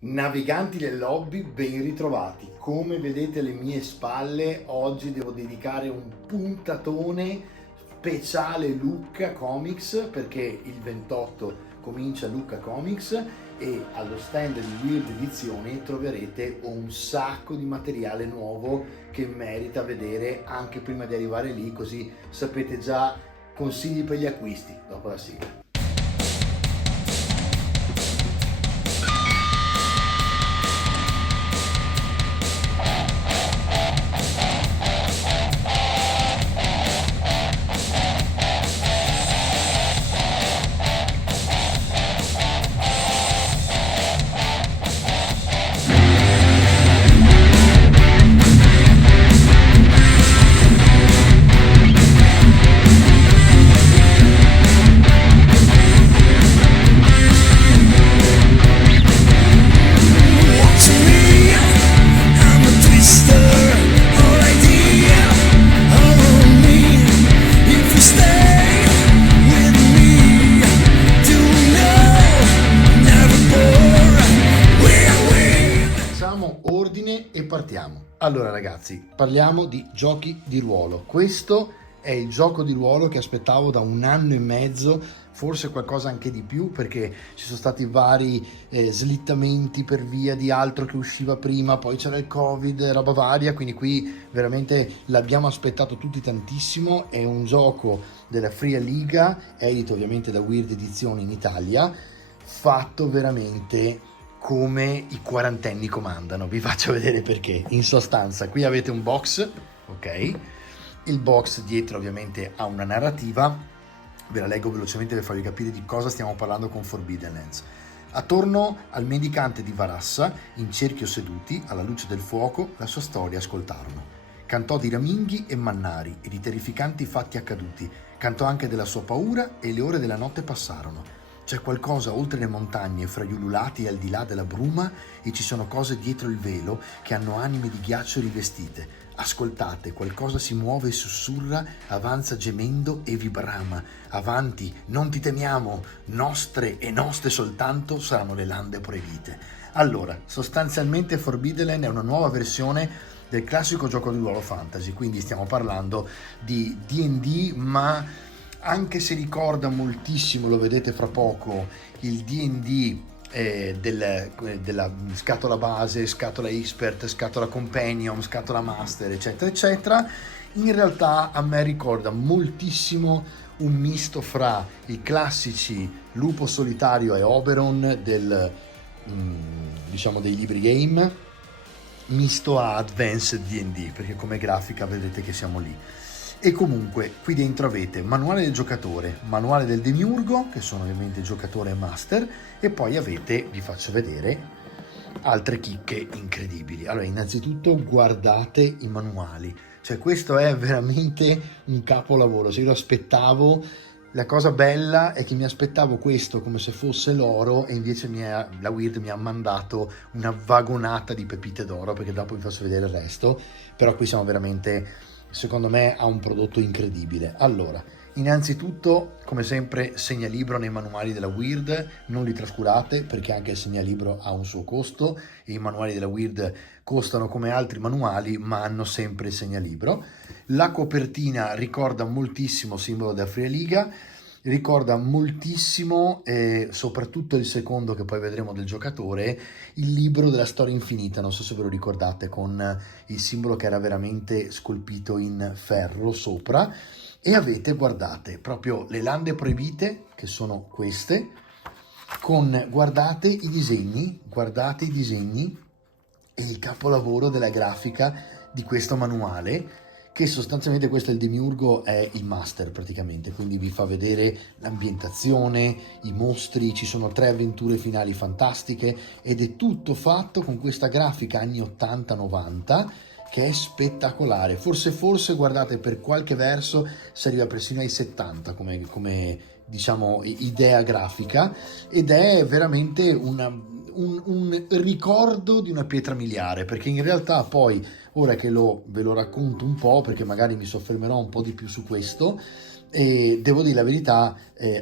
Naviganti del Lobby, ben ritrovati. Come vedete alle mie spalle, oggi devo dedicare un puntatone speciale Lucca Comics, perché il 28 comincia Lucca Comics e allo stand di Weird Edizioni troverete un sacco di materiale nuovo che merita vedere anche prima di arrivare lì, così sapete già consigli per gli acquisti dopo la sigla. Ordine e partiamo. Allora ragazzi, parliamo di giochi di ruolo. Questo è il gioco di ruolo che aspettavo da 1 anno e mezzo, forse qualcosa anche di più, perché ci sono stati vari slittamenti per via di altro che usciva prima, poi c'era il Covid, roba varia, quindi qui veramente l'abbiamo aspettato tutti tantissimo. È un gioco della Free Liga, edito ovviamente da Weird Edizioni in Italia, fatto veramente come i quarantenni comandano. Vi faccio vedere perché. In sostanza, qui avete un box, ok? Il box dietro ovviamente ha una narrativa, ve la leggo velocemente per farvi capire di cosa stiamo parlando con Forbidden Lands. Attorno al mendicante di Varassa, in cerchio seduti, alla luce del fuoco, la sua storia ascoltarono. Cantò di raminghi e mannari e di terrificanti fatti accaduti, cantò anche della sua paura e le ore della notte passarono. C'è qualcosa oltre le montagne, fra gli ululati e al di là della bruma, e ci sono cose dietro il velo che hanno anime di ghiaccio rivestite. Ascoltate, qualcosa si muove e sussurra, avanza gemendo e vi brama. Avanti, non ti temiamo, nostre e nostre soltanto saranno le lande proibite. Allora, sostanzialmente Forbidden Land è una nuova versione del classico gioco di ruolo fantasy, quindi stiamo parlando di D&D, ma anche se ricorda moltissimo, lo vedete fra poco, il D&D della scatola base, scatola expert, scatola companion, scatola master, eccetera eccetera, in realtà a me ricorda moltissimo un misto fra i classici Lupo Solitario e Oberon diciamo dei libri game, misto a Advanced D&D, perché come grafica vedete che siamo lì. E comunque qui dentro avete manuale del giocatore, manuale del demiurgo, che sono ovviamente giocatore e master, e poi avete, vi faccio vedere, altre chicche incredibili. Allora, innanzitutto guardate i manuali, cioè questo è veramente un capolavoro. Se io lo aspettavo, la cosa bella è che mi aspettavo questo come se fosse l'oro, e invece la Weird mi ha mandato una vagonata di pepite d'oro, perché dopo vi faccio vedere il resto. Però qui siamo veramente, secondo me, ha un prodotto incredibile. Allora, innanzitutto, come sempre, segnalibro nei manuali della Weird, non li trascurate, perché anche il segnalibro ha un suo costo e i manuali della Weird costano come altri manuali, ma hanno sempre il segnalibro. La copertina ricorda moltissimo il simbolo della Free Liga, ricorda moltissimo, soprattutto il secondo che poi vedremo del giocatore, il libro della storia infinita, non so se ve lo ricordate, con il simbolo che era veramente scolpito in ferro sopra. E avete, guardate, proprio le lande proibite, che sono queste, guardate i disegni e il capolavoro della grafica di questo manuale, che sostanzialmente, questo è il demiurgo, è il master praticamente, quindi vi fa vedere l'ambientazione, i mostri, ci sono 3 avventure finali fantastiche, ed è tutto fatto con questa grafica anni 80-90 che è spettacolare. Forse guardate, per qualche verso si arriva persino ai 70 come diciamo idea grafica, ed è veramente un ricordo di una pietra miliare, perché in realtà poi, ora che ve lo racconto un po', perché magari mi soffermerò un po' di più su questo, e devo dire la verità,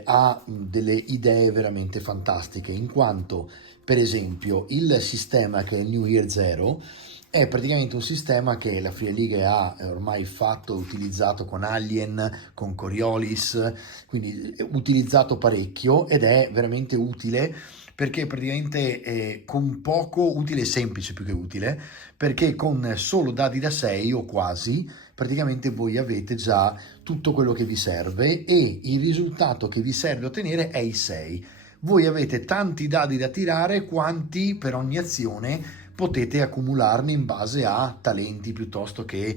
ha delle idee veramente fantastiche, in quanto per esempio il sistema che è il New Year Zero è praticamente un sistema che la Free League ha ormai fatto, utilizzato con Alien, con Coriolis, quindi utilizzato parecchio ed è veramente utile perché praticamente con poco, utile e semplice più che utile, perché con solo dadi da 6 o quasi, praticamente voi avete già tutto quello che vi serve e il risultato che vi serve ottenere è i 6. Voi avete tanti dadi da tirare quanti per ogni azione potete accumularne in base a talenti piuttosto che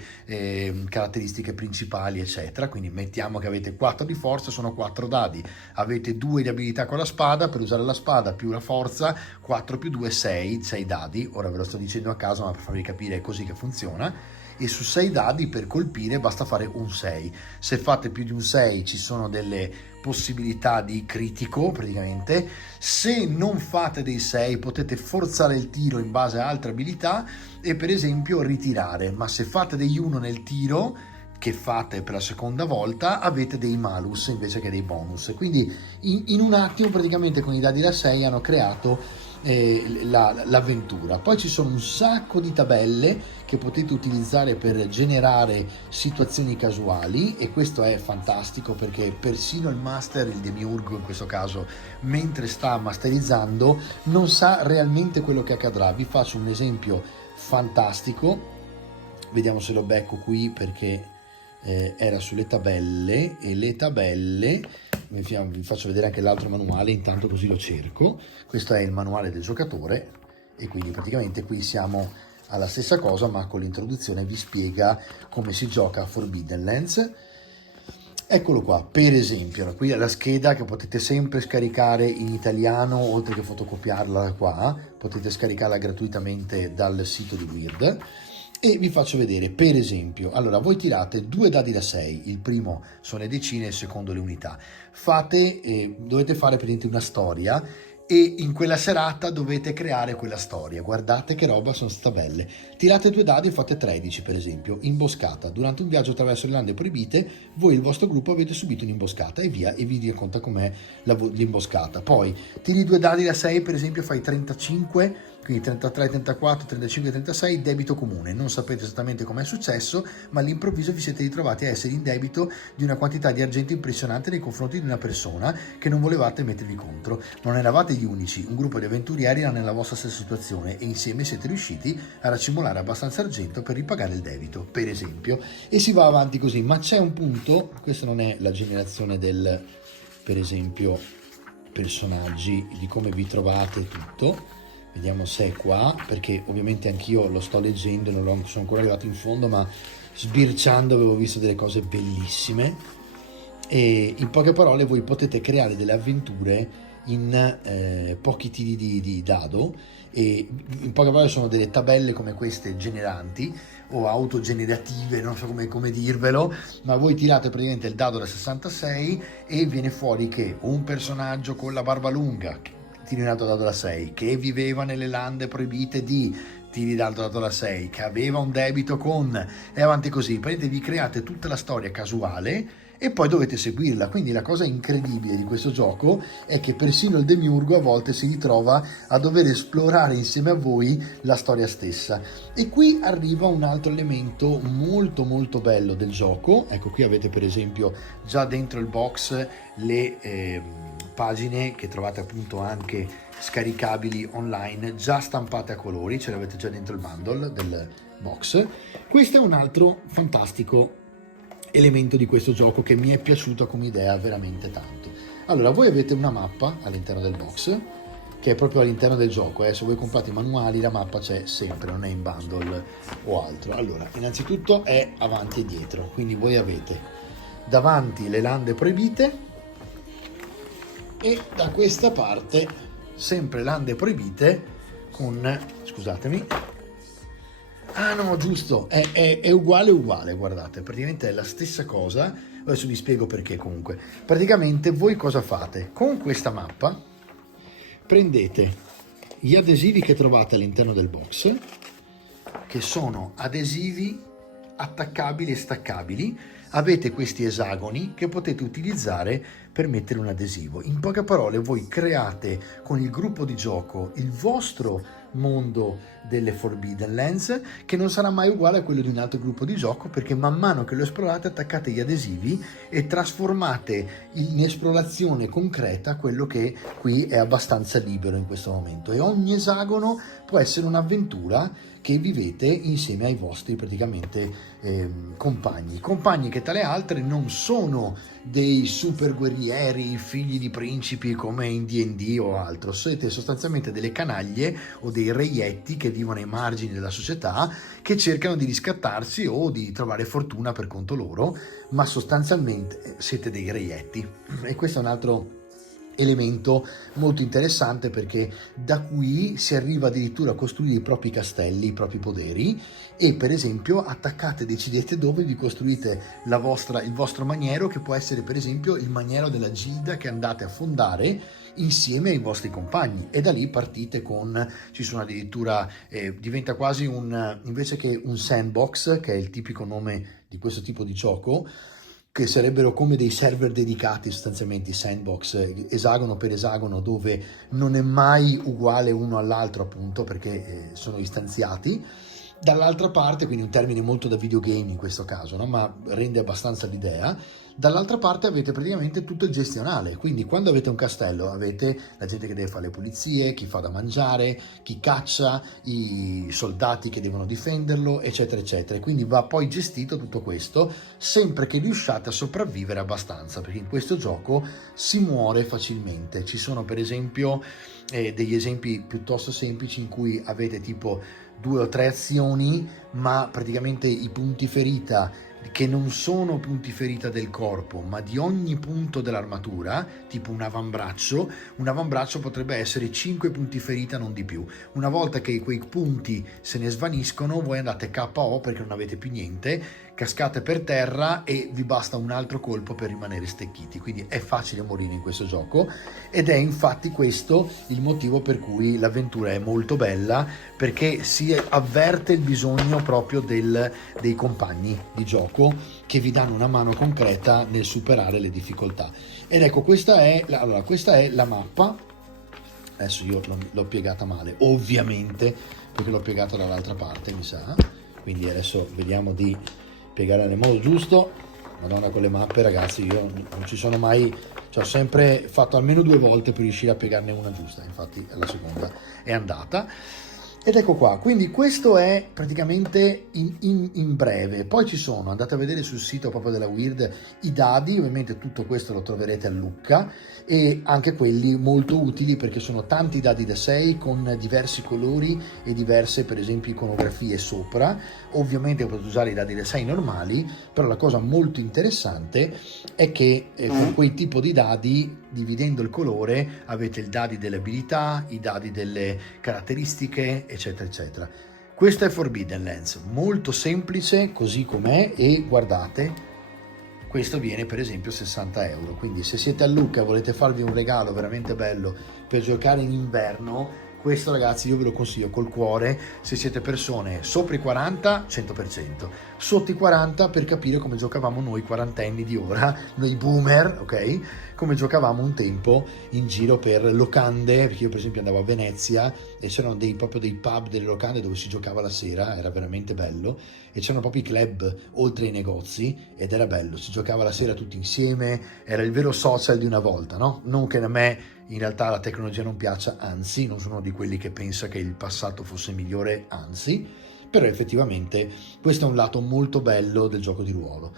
caratteristiche principali, eccetera. Quindi mettiamo che avete 4 di forza, sono 4 dadi, avete 2 di abilità con la spada, per usare la spada più la forza, 4 più 2, 6 dadi, ora ve lo sto dicendo a caso ma per farvi capire è così che funziona, e su 6 dadi per colpire basta fare un 6. Se fate più di un 6 ci sono delle possibilità di critico praticamente. Se non fate dei 6 potete forzare il tiro in base a altre abilità e per esempio ritirare, ma se fate degli 1 nel tiro che fate per la seconda volta avete dei malus invece che dei bonus. Quindi in un attimo praticamente con i dadi da 6 hanno creato l'avventura. Poi ci sono un sacco di tabelle che potete utilizzare per generare situazioni casuali e questo è fantastico perché persino il master, il demiurgo in questo caso, mentre sta masterizzando non sa realmente quello che accadrà. Vi faccio un esempio fantastico, vediamo se lo becco qui perché era sulle tabelle e le tabelle, vi faccio vedere anche l'altro manuale intanto così lo cerco. Questo è il manuale del giocatore e quindi praticamente qui siamo alla stessa cosa ma con l'introduzione vi spiega come si gioca a Forbidden Lands. Eccolo qua, per esempio, qui è la scheda che potete sempre scaricare in italiano, oltre che fotocopiarla qua, potete scaricarla gratuitamente dal sito di Weird. E vi faccio vedere, per esempio, allora voi tirate 2 dadi da 6, il primo sono le decine, il secondo le unità. Dovete fare per esempio una storia e in quella serata dovete creare quella storia. Guardate che roba, sono stabelle. Tirate 2 dadi e fate 13 per esempio, imboscata. Durante un viaggio attraverso le lande proibite, voi e il vostro gruppo avete subito un'imboscata e via, e vi racconta com'è l'imboscata. Poi tiri 2 dadi da 6 per esempio, fai 35, quindi 33, 34, 35, 36, debito comune. Non sapete esattamente com'è successo, ma all'improvviso vi siete ritrovati a essere in debito di una quantità di argento impressionante nei confronti di una persona che non volevate mettervi contro. Non eravate gli unici, un gruppo di avventurieri era nella vostra stessa situazione e insieme siete riusciti a raccimolare abbastanza argento per ripagare il debito, per esempio. E si va avanti così, ma c'è un punto, questa non è la generazione del, per esempio, personaggi, di come vi trovate tutto. Vediamo se è qua, perché ovviamente anch'io lo sto leggendo, non sono ancora arrivato in fondo, ma sbirciando avevo visto delle cose bellissime. E in poche parole voi potete creare delle avventure in pochi tiri di dado e in poche parole sono delle tabelle come queste generanti o autogenerative, non so come dirvelo, ma voi tirate praticamente il dado da 66 e viene fuori che un personaggio con la barba lunga, tiri un altro dado da 6, che viveva nelle lande proibite di, tiri l'altro dado da 6, che aveva un debito con, e avanti così. Praticamente vi create tutta la storia casuale e poi dovete seguirla. Quindi la cosa incredibile di questo gioco è che persino il demiurgo a volte si ritrova a dover esplorare insieme a voi la storia stessa. E qui arriva un altro elemento molto molto bello del gioco. Ecco, qui avete per esempio già dentro il box le pagine che trovate appunto anche scaricabili online, già stampate a colori, ce l'avete già dentro il bundle del box. Questo è un altro fantastico elemento di questo gioco che mi è piaciuto come idea veramente tanto. Allora, voi avete una mappa all'interno del box che è proprio all'interno del gioco, se voi comprate i manuali la mappa c'è sempre, non è in bundle o altro. Allora, innanzitutto è avanti e dietro, quindi voi avete davanti le lande proibite e da questa parte sempre lande proibite con, scusatemi, ah no, giusto, è uguale, guardate, praticamente è la stessa cosa. Adesso vi spiego perché. Comunque, praticamente voi cosa fate? Con questa mappa prendete gli adesivi che trovate all'interno del box, che sono adesivi attaccabili e staccabili. avete questi esagoni che potete utilizzare per mettere un adesivo. In poche parole, voi create con il gruppo di gioco il vostro mondo delle Forbidden Lands, che non sarà mai uguale a quello di un altro gruppo di gioco, perché man mano che lo esplorate attaccate gli adesivi e trasformate in esplorazione concreta quello che qui è abbastanza libero in questo momento, e ogni esagono può essere un'avventura che vivete insieme ai vostri praticamente compagni che tra le altre non sono dei super guerrieri, figli di principi come in D&D o altro, siete sostanzialmente delle canaglie o dei reietti che vivono ai margini della società, che cercano di riscattarsi o di trovare fortuna per conto loro, ma sostanzialmente siete dei reietti. E questo è un altro elemento molto interessante, perché da qui si arriva addirittura a costruire i propri castelli, i propri poderi, e per esempio attaccate, decidete dove vi costruite il vostro maniero, che può essere per esempio il maniero della Gilda che andate a fondare insieme ai vostri compagni, e da lì partite ci sono addirittura, diventa quasi invece che un sandbox, che è il tipico nome di questo tipo di gioco, che sarebbero come dei server dedicati, sostanzialmente sandbox, esagono per esagono, dove non è mai uguale uno all'altro, appunto perché sono istanziati. Dall'altra parte, quindi un termine molto da videogame in questo caso, no? Ma rende abbastanza l'idea. Dall'altra parte avete praticamente tutto il gestionale, quindi quando avete un castello avete la gente che deve fare le pulizie, chi fa da mangiare, chi caccia, i soldati che devono difenderlo, eccetera eccetera, e quindi va poi gestito tutto questo, sempre che riusciate a sopravvivere abbastanza, perché in questo gioco si muore facilmente. Ci sono per esempio degli esempi piuttosto semplici in cui avete tipo 2 o 3 azioni, ma praticamente i punti ferita, che non sono punti ferita del corpo, ma di ogni punto dell'armatura, tipo un avambraccio potrebbe essere 5 punti ferita, non di più. Una volta che quei punti se ne svaniscono, voi andate KO perché non avete più niente, cascate per terra e vi basta un altro colpo per rimanere stecchiti, quindi è facile morire in questo gioco, ed è infatti questo il motivo per cui l'avventura è molto bella, perché si avverte il bisogno proprio dei compagni di gioco che vi danno una mano concreta nel superare le difficoltà. Ed ecco, questa è la mappa. Adesso io l'ho piegata male, ovviamente, perché l'ho piegata dall'altra parte, mi sa. Quindi adesso vediamo di piegare nel modo giusto. Madonna, con le mappe, ragazzi, io non ci sono mai, cioè ho sempre fatto almeno 2 volte per riuscire a piegarne una giusta, infatti la seconda è andata. Ed ecco qua, quindi questo è praticamente in breve. Poi ci sono, andate a vedere sul sito proprio della Weird, i dadi, ovviamente tutto questo lo troverete a Lucca, e anche quelli molto utili perché sono tanti dadi da 6 con diversi colori e diverse, per esempio, iconografie sopra. Ovviamente potete usare i dadi da 6 normali, però la cosa molto interessante è che con quei tipo di dadi, dividendo il colore, avete il dadi delle abilità, i dadi delle caratteristiche, eccetera eccetera. Questo è Forbidden Lands, molto semplice così com'è, e guardate, questo viene per esempio 60 euro, quindi se siete a Lucca e volete farvi un regalo veramente bello per giocare in inverno, questo, ragazzi, io ve lo consiglio col cuore. Se siete persone sopra i 40, 100%, sotto i 40 per capire come giocavamo noi quarantenni di ora, noi boomer, ok? Come giocavamo un tempo in giro per locande, perché io per esempio andavo a Venezia e c'erano proprio dei pub, delle locande dove si giocava la sera, era veramente bello, e c'erano proprio i club oltre ai negozi ed era bello, si giocava la sera tutti insieme, era il vero social di una volta, no? Non che a me in realtà la tecnologia non piaccia, anzi, non sono di quelli che pensa che il passato fosse migliore, anzi, però effettivamente questo è un lato molto bello del gioco di ruolo.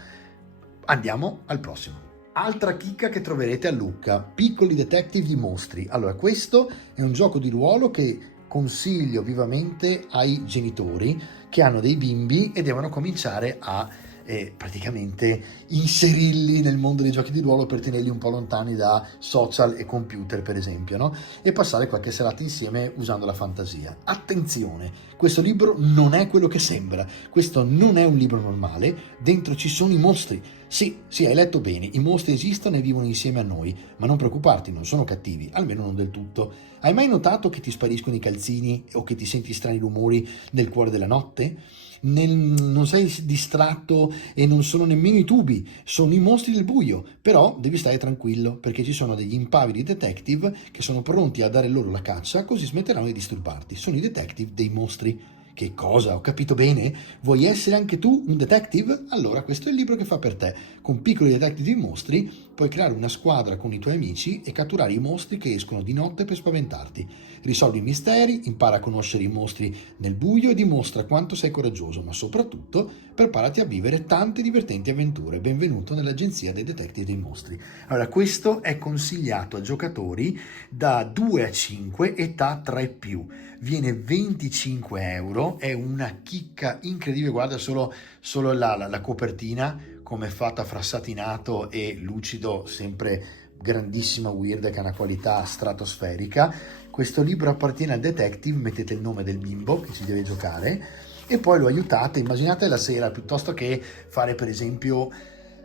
Andiamo al prossimo. Altra chicca che troverete a Lucca, Piccoli Detective di Mostri. Allora, questo è un gioco di ruolo che consiglio vivamente ai genitori che hanno dei bimbi e devono cominciare a praticamente inserirli nel mondo dei giochi di ruolo per tenerli un po' lontani da social e computer, per esempio, no? E passare qualche serata insieme usando la fantasia. Attenzione, questo libro non è quello che sembra, questo non è un libro normale, dentro ci sono i mostri. Sì, hai letto bene, i mostri esistono e vivono insieme a noi, ma non preoccuparti, non sono cattivi, almeno non del tutto. Hai mai notato che ti spariscono i calzini o che ti senti strani rumori nel cuore della notte? non sei distratto e non sono nemmeno i tubi, sono i mostri del buio, però devi stare tranquillo perché ci sono degli impavidi detective che sono pronti a dare loro la caccia, così smetteranno di disturbarti. Sono i detective dei mostri. Che cosa? Ho capito bene? Vuoi essere anche tu un detective? Allora questo è il libro che fa per te. Con piccoli detective di mostri puoi creare una squadra con i tuoi amici e catturare i mostri che escono di notte per spaventarti. Risolvi i misteri, impara a conoscere i mostri nel buio e dimostra quanto sei coraggioso, ma soprattutto preparati a vivere tante divertenti avventure. Benvenuto nell'agenzia dei detective dei mostri. Allora, questo è consigliato a giocatori da 2 a 5, età 3+. Viene 25 €, è una chicca incredibile, guarda solo la copertina come è fatta fra satinato e lucido, sempre grandissima Weird che ha una qualità stratosferica. Questo libro appartiene al detective, mettete il nome del bimbo che ci deve giocare e poi lo aiutate, immaginate la sera, piuttosto che fare per esempio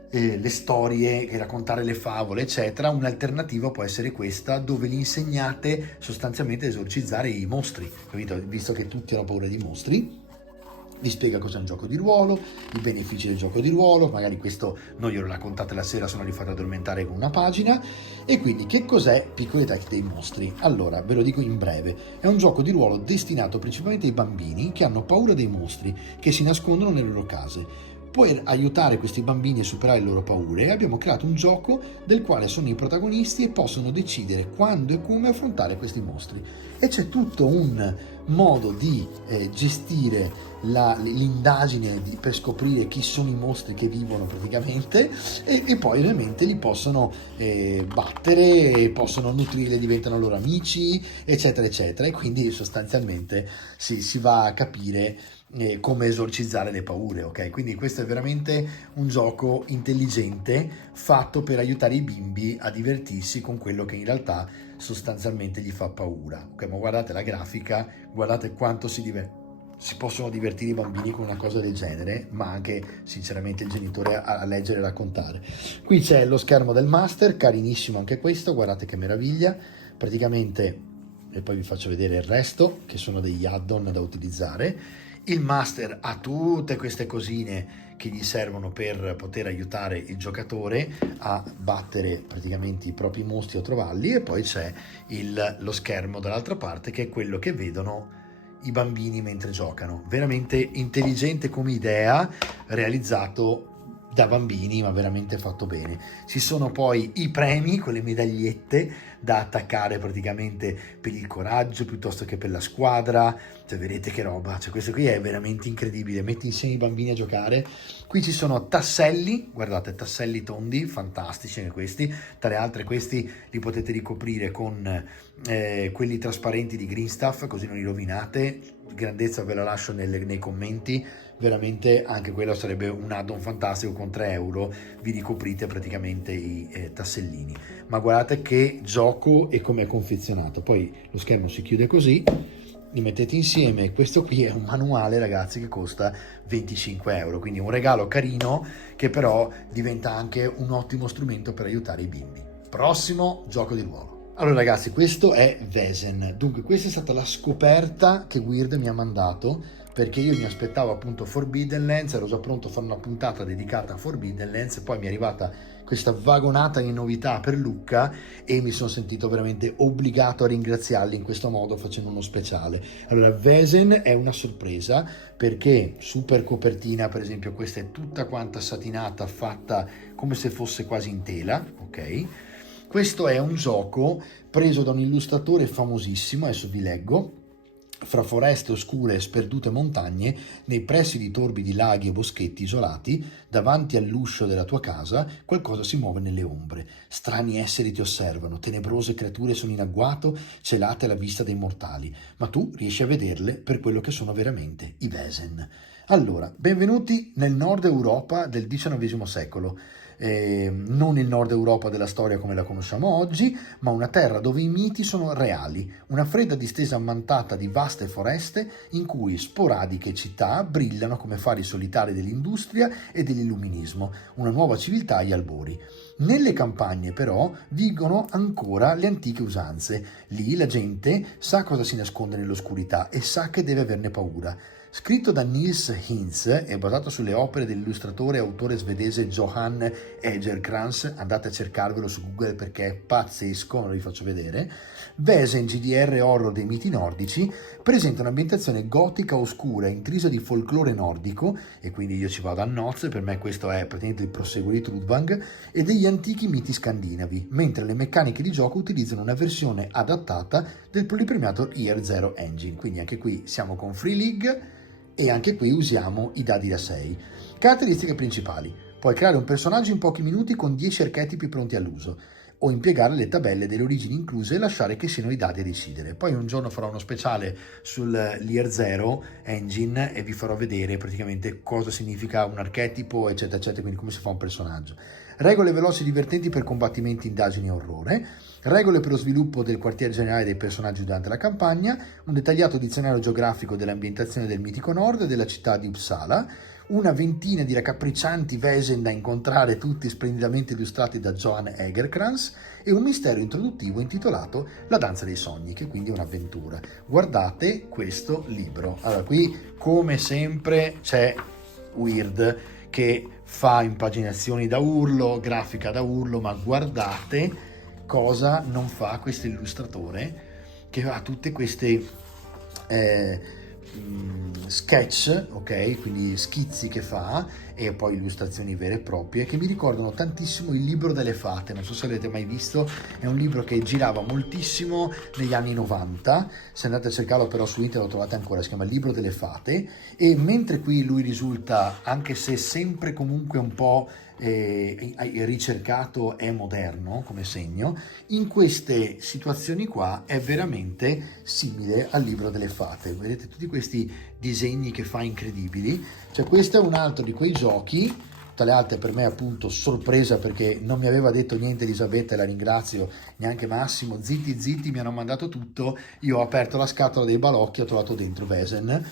le storie, che raccontare le favole eccetera, un'alternativa può essere questa dove gli insegnate sostanzialmente a esorcizzare i mostri, capito? Visto che tutti hanno paura di mostri, vi spiega cos'è un gioco di ruolo, i benefici del gioco di ruolo, magari questo non glielo raccontate la sera, se no li fate addormentare con una pagina. E quindi che cos'è Piccoli Detective dei Mostri? Allora, ve lo dico in breve, è un gioco di ruolo destinato principalmente ai bambini che hanno paura dei mostri, che si nascondono nelle loro case. Per aiutare questi bambini a superare le loro paure, abbiamo creato un gioco del quale sono i protagonisti e possono decidere quando e come affrontare questi mostri. E c'è tutto un modo di gestire l'indagine per scoprire chi sono i mostri che vivono praticamente e poi ovviamente li possono battere, possono nutrirli, diventano loro amici, eccetera eccetera, e quindi sostanzialmente si va a capire come esorcizzare le paure, ok? Quindi questo è veramente un gioco intelligente fatto per aiutare i bimbi a divertirsi con quello che in realtà sostanzialmente gli fa paura, ok? Ma guardate la grafica, guardate quanto si possono divertire i bambini con una cosa del genere, ma anche sinceramente il genitore a leggere e raccontare. Qui c'è lo schermo del master, carinissimo anche questo, guardate che meraviglia, praticamente, e poi vi faccio vedere il resto, che sono degli add-on da utilizzare. Il master ha tutte queste cosine che gli servono per poter aiutare il giocatore a battere praticamente i propri mostri o trovarli, e poi c'è lo schermo dall'altra parte che è quello che vedono i bambini mentre giocano. Veramente intelligente come idea, realizzato da bambini, ma veramente fatto bene. Ci sono poi i premi con le medagliette da attaccare praticamente per il coraggio piuttosto che per la squadra. Cioè, vedete che roba, cioè questo qui è veramente incredibile, metti insieme i bambini a giocare. Qui ci sono tasselli, guardate, tasselli tondi, fantastici anche questi. Tra le altre questi li potete ricoprire con quelli trasparenti di Green Stuff, così non li rovinate. Grandezza ve la lascio nei commenti, veramente anche quello sarebbe un add-on fantastico. Con 3 € vi ricoprite praticamente i tassellini. Ma guardate che gioco e come è confezionato. Poi lo schermo si chiude così, li mettete insieme. Questo qui è un manuale, ragazzi, che costa 25 €, quindi un regalo carino che però diventa anche un ottimo strumento per aiutare i bimbi. Prossimo gioco di ruolo. Allora ragazzi, questo è Wesen. Dunque questa è stata la scoperta che Weird mi ha mandato, perché io mi aspettavo appunto Forbidden Lands, ero già pronto a fare una puntata dedicata a Forbidden Lands, poi mi è arrivata questa vagonata di novità per Lucca e mi sono sentito veramente obbligato a ringraziarli in questo modo facendo uno speciale. Allora, Wesen è una sorpresa perché super copertina, per esempio questa è tutta quanta satinata, fatta come se fosse quasi in tela, ok? Questo è un gioco preso da un illustratore famosissimo, adesso vi leggo: fra foreste oscure e sperdute montagne, nei pressi di torbidi laghi e boschetti isolati, davanti all'uscio della tua casa, qualcosa si muove nelle ombre. Strani esseri ti osservano, tenebrose creature sono in agguato, celate alla vista dei mortali, ma tu riesci a vederle per quello che sono veramente, i Wesen. Allora, benvenuti nel nord Europa del XIX secolo. Non il nord Europa della storia come la conosciamo oggi, ma una terra dove i miti sono reali, una fredda distesa ammantata di vaste foreste in cui sporadiche città brillano come fari solitari dell'industria e dell'illuminismo, una nuova civiltà agli albori. Nelle campagne però vigono ancora le antiche usanze, lì la gente sa cosa si nasconde nell'oscurità e sa che deve averne paura. Scritto da Niels Hintz e basato sulle opere dell'illustratore e autore svedese Johan Egerkrans, andate a cercarvelo su Google perché è pazzesco, non lo vi faccio vedere. Wesen, GDR horror dei miti nordici, presenta un'ambientazione gotica oscura intrisa di folklore nordico, e quindi io ci vado a nozze, per me questo è praticamente il proseguo di Trudvang, e degli antichi miti scandinavi, mentre le meccaniche di gioco utilizzano una versione adattata del pluripremiato Year Zero Engine, quindi anche qui siamo con Free League e anche qui usiamo i dadi da 6. Caratteristiche principali: puoi creare un personaggio in pochi minuti con 10 archetipi pronti all'uso, o impiegare le tabelle delle origini incluse e lasciare che siano i dadi a decidere. Poi un giorno farò uno speciale sul Zero Engine e vi farò vedere praticamente cosa significa un archetipo, eccetera, eccetera, quindi come si fa un personaggio. Regole veloci e divertenti per combattimenti, indagini e orrore. Regole per lo sviluppo del quartier generale dei personaggi durante la campagna. Un dettagliato dizionario geografico dell'ambientazione del mitico nord e della città di Uppsala. Una ventina di raccapriccianti Wesen da incontrare, tutti splendidamente illustrati da Johan Egerkrans, e un mistero introduttivo intitolato La danza dei sogni, che quindi è un'avventura. Guardate questo libro. Allora, qui come sempre c'è Weird che fa impaginazioni da urlo, grafica da urlo, ma guardate cosa non fa questo illustratore, che ha tutte queste sketch, ok, quindi schizzi che fa, e poi illustrazioni vere e proprie che mi ricordano tantissimo il libro delle fate. Non so se l'avete mai visto, è un libro che girava moltissimo negli anni 90, se andate a cercarlo però su internet lo trovate ancora, si chiama Il libro delle fate, e mentre qui lui risulta, anche se sempre comunque un po' ricercato e moderno come segno, in queste situazioni qua è veramente simile al libro delle fate. Vedete tutti questi disegni che fa incredibili. Cioè, questo è un altro di quei giochi, tra le altre per me appunto sorpresa, perché non mi aveva detto niente Elisabetta, e la ringrazio, neanche Massimo, zitti mi hanno mandato tutto, io ho aperto la scatola dei balocchi, ho trovato dentro Wesen,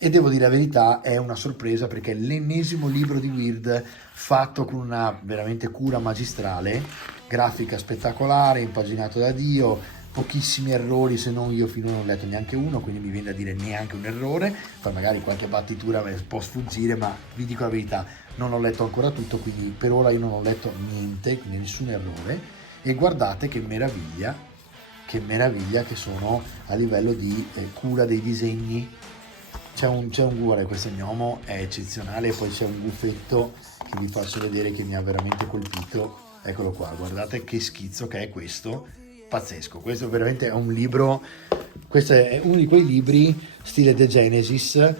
e devo dire la verità, è una sorpresa perché è l'ennesimo libro di Weird fatto con una veramente cura magistrale, grafica spettacolare, impaginato da Dio, pochissimi errori, se non io finora non ho letto neanche uno, quindi mi viene da dire neanche un errore, poi magari qualche battitura può sfuggire, ma vi dico la verità, non ho letto ancora tutto, quindi per ora io non ho letto niente, quindi nessun errore, e guardate che meraviglia che sono a livello di cura dei disegni. C'è un guare, questo gnomo è eccezionale, e poi c'è un buffetto che vi faccio vedere che mi ha veramente colpito, eccolo qua, guardate che schizzo che è questo, pazzesco. Questo veramente è un libro, questo è uno di quei libri stile The Genesis,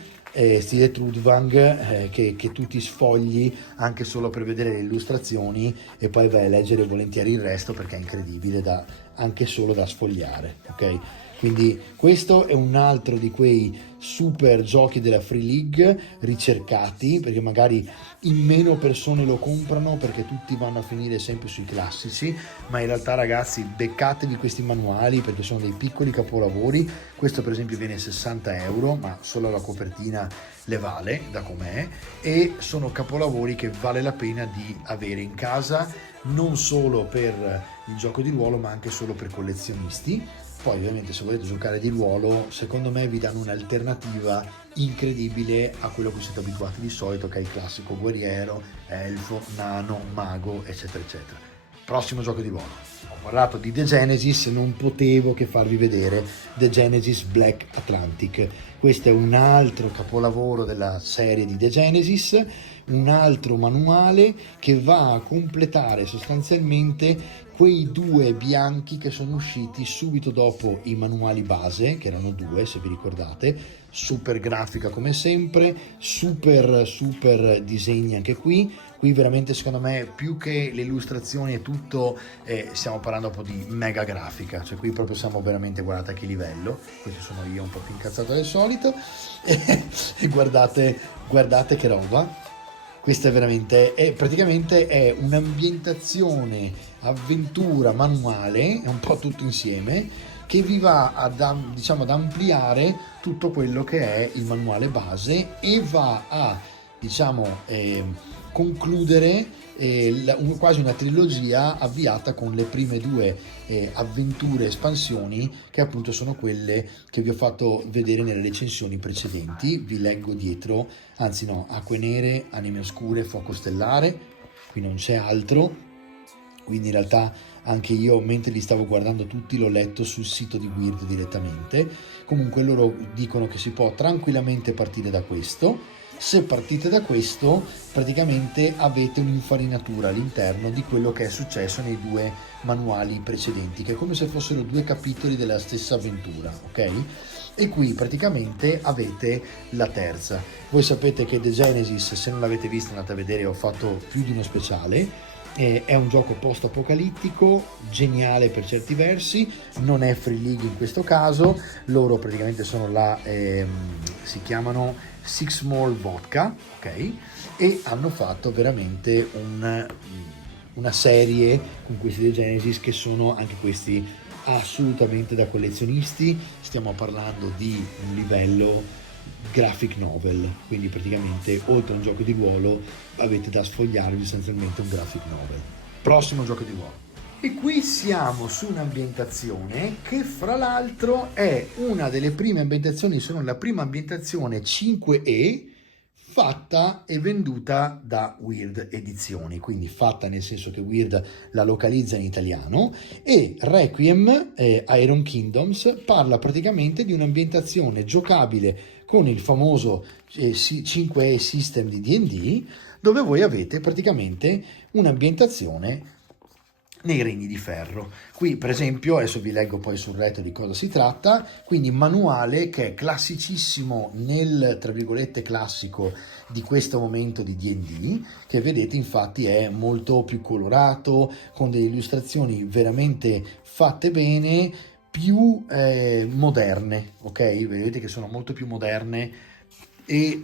stile Trudvang, che tu ti sfogli anche solo per vedere le illustrazioni e poi vai a leggere volentieri il resto, perché è incredibile anche solo da sfogliare, ok? Quindi questo è un altro di quei super giochi della Free League ricercati, perché magari in meno persone lo comprano perché tutti vanno a finire sempre sui classici, ma in realtà ragazzi beccatevi questi manuali perché sono dei piccoli capolavori. Questo per esempio viene 60 euro, ma solo la copertina le vale da com'è, e sono capolavori che vale la pena di avere in casa, non solo per il gioco di ruolo ma anche solo per collezionisti. Poi ovviamente se volete giocare di ruolo, secondo me vi danno un'alternativa incredibile a quello a cui siete abituati di solito, che è il classico guerriero, elfo, nano, mago, eccetera eccetera. Prossimo gioco di ruolo. Ho parlato di The Genesis, non potevo che farvi vedere The Genesis Black Atlantic. Questo è un altro capolavoro della serie di The Genesis, un altro manuale che va a completare sostanzialmente quei due bianchi che sono usciti subito dopo i manuali base, che erano due se vi ricordate. Super grafica come sempre, super disegni anche qui veramente secondo me più che le illustrazioni e tutto, stiamo parlando un po' di mega grafica, cioè qui proprio siamo veramente, guardate a che livello. Questo sono io un po' più incazzato del solito e guardate che roba. Questa è veramente, praticamente è un'ambientazione avventura manuale, è un po' tutto insieme, che vi va ad ampliare tutto quello che è il manuale base e va a diciamo, concludere quasi una trilogia avviata con le prime due avventure espansioni, che appunto sono quelle che vi ho fatto vedere nelle recensioni precedenti. Vi leggo dietro, anzi no, Acque Nere, Anime Oscure, Fuoco Stellare, qui non c'è altro. Quindi in realtà anche io, mentre li stavo guardando tutti, l'ho letto sul sito di Weird direttamente. Comunque loro dicono che si può tranquillamente partire da questo. Se partite da questo, praticamente avete un'infarinatura all'interno di quello che è successo nei due manuali precedenti, che è come se fossero due capitoli della stessa avventura, ok? E qui praticamente avete la terza. Voi sapete che The Genesis, se non l'avete vista andate a vedere, ho fatto più di uno speciale. È un gioco post-apocalittico, geniale per certi versi, non è Free League in questo caso, loro praticamente sono si chiamano Six Small Vodka, ok? E hanno fatto veramente una serie con questi The Genesis che sono anche questi assolutamente da collezionisti. Stiamo parlando di un livello graphic novel, quindi praticamente oltre a un gioco di ruolo avete da sfogliarvi sostanzialmente un graphic novel. Prossimo gioco di ruolo. E qui siamo su un'ambientazione che fra l'altro è una delle prime ambientazioni, sono la prima ambientazione 5E fatta e venduta da Weird Edizioni, quindi fatta nel senso che Weird la localizza in italiano, e Requiem, Iron Kingdoms, parla praticamente di un'ambientazione giocabile con il famoso 5E system di D&D, dove voi avete praticamente un'ambientazione nei Regni di Ferro. Qui per esempio, adesso vi leggo poi sul retro di cosa si tratta, quindi manuale che è classicissimo nel, tra virgolette, classico di questo momento di D&D, che vedete infatti è molto più colorato, con delle illustrazioni veramente fatte bene, più moderne, ok? Vedete che sono molto più moderne e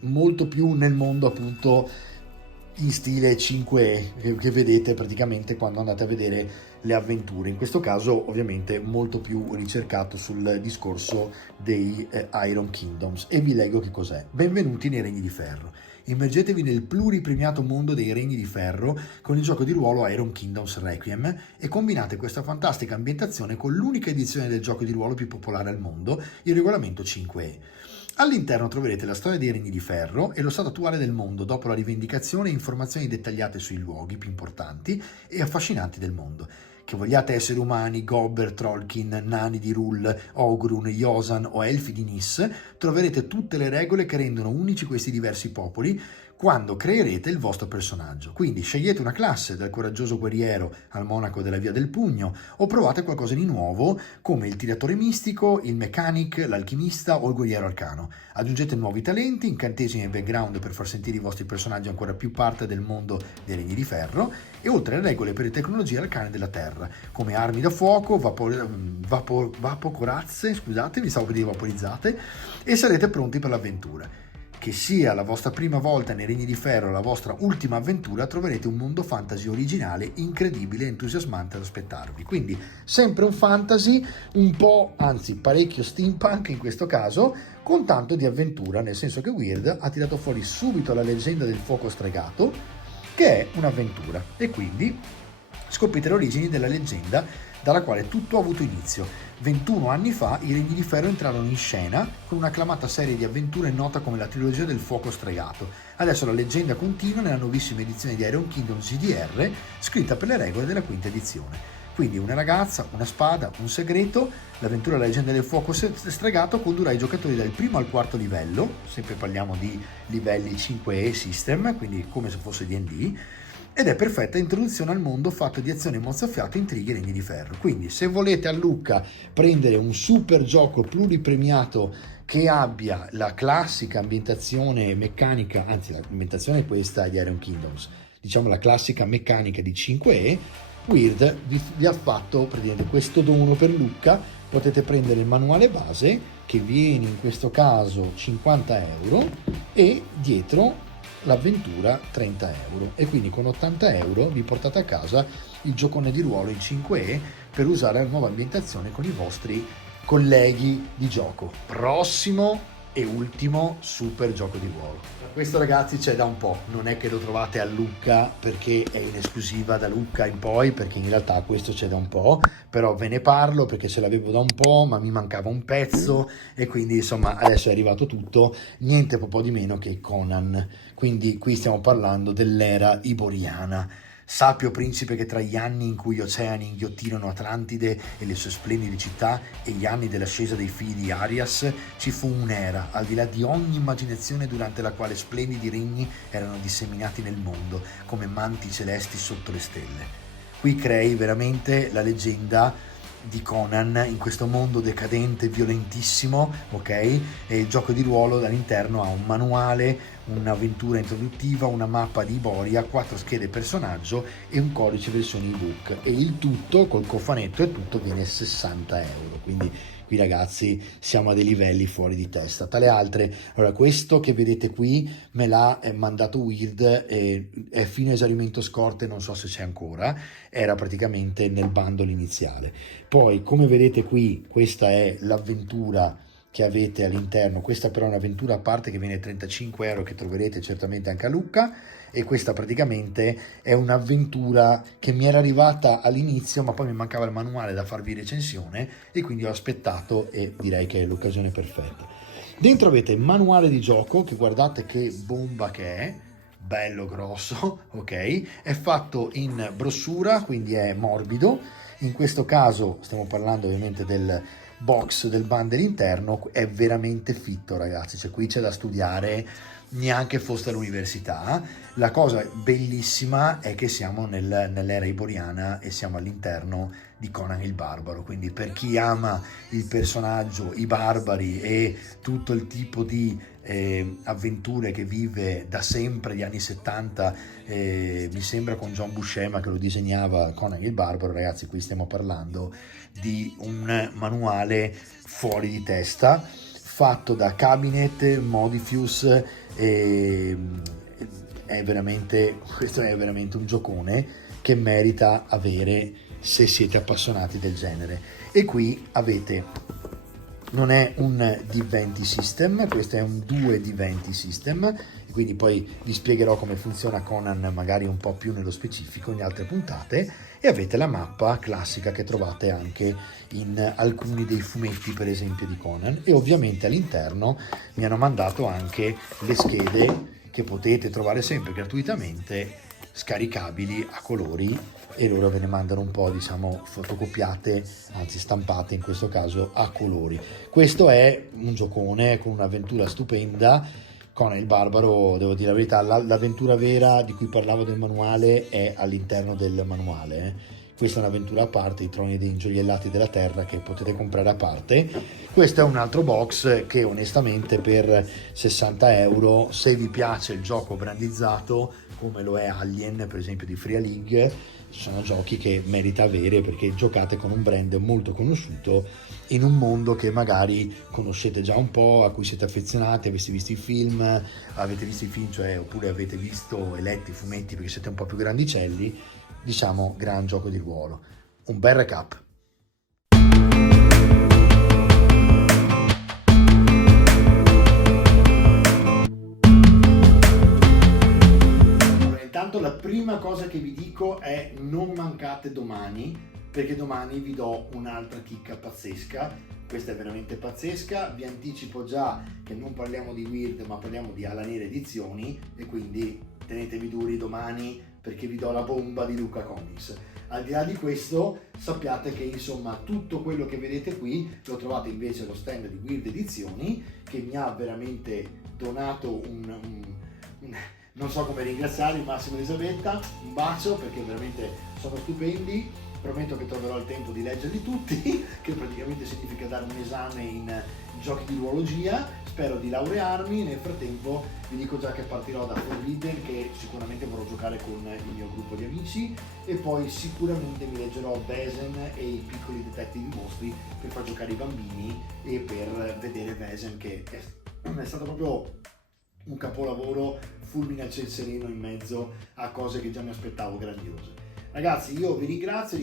molto più nel mondo appunto in stile 5E che vedete praticamente quando andate a vedere le avventure. In questo caso ovviamente molto più ricercato sul discorso dei Iron Kingdoms, e vi leggo che cos'è. Benvenuti nei Regni di Ferro. Immergetevi nel pluripremiato mondo dei Regni di Ferro con il gioco di ruolo Iron Kingdoms Requiem e combinate questa fantastica ambientazione con l'unica edizione del gioco di ruolo più popolare al mondo, il regolamento 5E. All'interno troverete la storia dei Regni di Ferro e lo stato attuale del mondo dopo la rivendicazione e informazioni dettagliate sui luoghi più importanti e affascinanti del mondo. Che vogliate esseri umani, Gobber, Trollkin, nani di Rul, Ogrun, Yosan o elfi di Nis, troverete tutte le regole che rendono unici questi diversi popoli quando creerete il vostro personaggio. Quindi scegliete una classe, dal coraggioso guerriero al monaco della via del pugno, o provate qualcosa di nuovo come il tiratore mistico, il mechanic, l'alchimista o il guerriero arcano. Aggiungete nuovi talenti, incantesimi e background per far sentire i vostri personaggi ancora più parte del mondo dei Regni di Ferro, e oltre alle regole per le tecnologie arcane della terra, come armi da fuoco, vapocorazze, scusate, mi stavo per dire vaporizzate, e sarete pronti per l'avventura. Che sia la vostra prima volta nei Regni di Ferro o la vostra ultima avventura, troverete un mondo fantasy originale, incredibile e entusiasmante ad aspettarvi. Quindi sempre un fantasy, un po', anzi parecchio steampunk in questo caso, con tanto di avventura, nel senso che Weird ha tirato fuori subito la leggenda del fuoco stregato, che è un'avventura, e quindi scoprite le origini della leggenda dalla quale tutto ha avuto inizio. 21 anni fa i Regni di Ferro entrarono in scena con un'acclamata serie di avventure nota come la trilogia del fuoco stregato. Adesso la leggenda continua nella nuovissima edizione di Iron Kingdom GDR, scritta per le regole della quinta edizione. Quindi una ragazza, una spada, un segreto. L'avventura della leggenda del fuoco stregato condurrà i giocatori dal primo al quarto livello, sempre parliamo di livelli 5E system, quindi come se fosse D&D, ed è perfetta introduzione al mondo fatto di azioni mozzafiato, intrighi e Regni di Ferro. Quindi se volete a Lucca prendere un super gioco pluripremiato che abbia la classica ambientazione meccanica, anzi l'ambientazione è questa di Iron Kingdoms, diciamo la classica meccanica di 5E, Weird vi ha fatto praticamente questo dono per Lucca. Potete prendere il manuale base che viene in questo caso 50 euro e dietro l'avventura 30 euro, e quindi con 80 euro vi portate a casa il giocone di ruolo in 5E per usare la nuova ambientazione con i vostri colleghi di gioco. Prossimo e ultimo super gioco di ruolo. Questo ragazzi c'è da un po', non è che lo trovate a Lucca perché è in esclusiva da Lucca in poi, perché in realtà questo c'è da un po', però ve ne parlo perché ce l'avevo da un po', ma mi mancava un pezzo e quindi insomma adesso è arrivato tutto, niente po' di meno che Conan. Quindi qui stiamo parlando dell'era iboriana. Sapio principe che tra gli anni in cui gli oceani inghiottirono Atlantide e le sue splendide città e gli anni dell'ascesa dei figli di Arias, ci fu un'era, al di là di ogni immaginazione, durante la quale splendidi regni erano disseminati nel mondo, come manti celesti sotto le stelle. Qui crei veramente la leggenda di Conan in questo mondo decadente, violentissimo, ok? E il gioco di ruolo all'interno ha un manuale, un'avventura introduttiva, una mappa di Iboria, 4 schede personaggio e un codice versione ebook, e il tutto col cofanetto e tutto viene 60 euro. Quindi qui ragazzi siamo a dei livelli fuori di testa. Tra le altre, allora questo che vedete qui me l'ha mandato Weird, è fino a esaurimento scorte, non so se c'è ancora, era praticamente nel bundle iniziale. Poi come vedete qui questa è l'avventura che avete all'interno, questa però è un'avventura a parte che viene 35 euro, che troverete certamente anche a Lucca, e questa praticamente è un'avventura che mi era arrivata all'inizio ma poi mi mancava il manuale da farvi recensione e quindi ho aspettato e direi che è l'occasione perfetta. Dentro avete il manuale di gioco che guardate che bomba che è, bello grosso, ok? È fatto in brossura, quindi è morbido. In questo caso stiamo parlando ovviamente del box del bundle interno, è veramente fitto ragazzi, cioè qui c'è da studiare neanche fosse all'università. La cosa bellissima è che siamo nell'era iboriana e siamo all'interno di Conan il Barbaro, quindi per chi ama il personaggio, i barbari e tutto il tipo di avventure che vive da sempre, gli anni 70, mi sembra con John Buscema che lo disegnava Conan il Barbaro, ragazzi qui stiamo parlando di un manuale fuori di testa, fatto da Cabinet, Modifius, questo è veramente un giocone che merita avere se siete appassionati del genere. E qui avete, non è un D20 system, questo è un 2D20 system, quindi poi vi spiegherò come funziona Conan magari un po' più nello specifico in altre puntate, e avete la mappa classica che trovate anche in alcuni dei fumetti per esempio di Conan, e ovviamente all'interno mi hanno mandato anche le schede che potete trovare sempre gratuitamente, scaricabili a colori, e loro ve ne mandano un po', diciamo, fotocopiate, anzi stampate in questo caso a colori. Questo è un giocone con un'avventura stupenda. Conan il Barbaro, devo dire la verità, l'avventura vera di cui parlavo del manuale è all'interno del manuale. Questa è un'avventura a parte, i troni dei ingioiellati della terra, che potete comprare a parte. Questo è un altro box che onestamente per 60 euro, se vi piace il gioco brandizzato come lo è Alien per esempio di Free League, sono giochi che merita avere perché giocate con un brand molto conosciuto in un mondo che magari conoscete già un po', a cui siete affezionati, avete visto i film, cioè, oppure avete visto e letto i fumetti perché siete un po' più grandicelli. Diciamo, gran gioco di ruolo. Un bel recap. Allora, intanto la prima cosa che vi dico è non mancate domani, perché domani vi do un'altra chicca pazzesca. Questa è veramente pazzesca, vi anticipo già che non parliamo di Weird ma parliamo di Ala Nera Edizioni, e quindi tenetevi duri domani perché vi do la bomba di Lucca Comics. Al di là di questo sappiate che insomma tutto quello che vedete qui lo trovate invece allo stand di Weird Edizioni, che mi ha veramente donato non so come ringraziarli, Massimo e Elisabetta, un bacio perché veramente sono stupendi. Prometto che troverò il tempo di leggerli tutti, che praticamente significa dare un esame in giochi di ruologia. Spero di laurearmi, nel frattempo vi dico già che partirò da Forbidden, che sicuramente vorrò giocare con il mio gruppo di amici, e poi sicuramente mi leggerò Vesen e i piccoli detective mostri per far giocare i bambini e per vedere Vesen, che è stato proprio un capolavoro, fulmine a ciel sereno in mezzo a cose che già mi aspettavo grandiose. Ragazzi, io vi ringrazio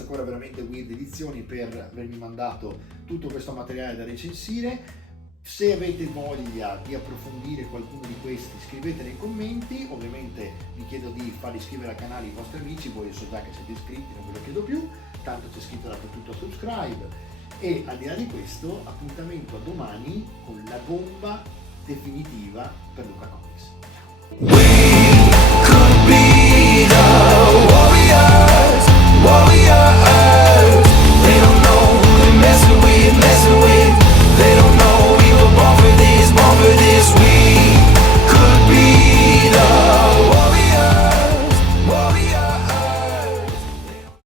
ancora veramente Weird Edizioni per avermi mandato tutto questo materiale da recensire. Se avete voglia di approfondire qualcuno di questi, scrivete nei commenti. Ovviamente vi chiedo di far iscrivere al canale i vostri amici, voi so già che siete iscritti, non ve lo chiedo più, tanto c'è scritto dappertutto subscribe. E al di là di questo, appuntamento a domani con la bomba definitiva per Luca Comics. Ciao!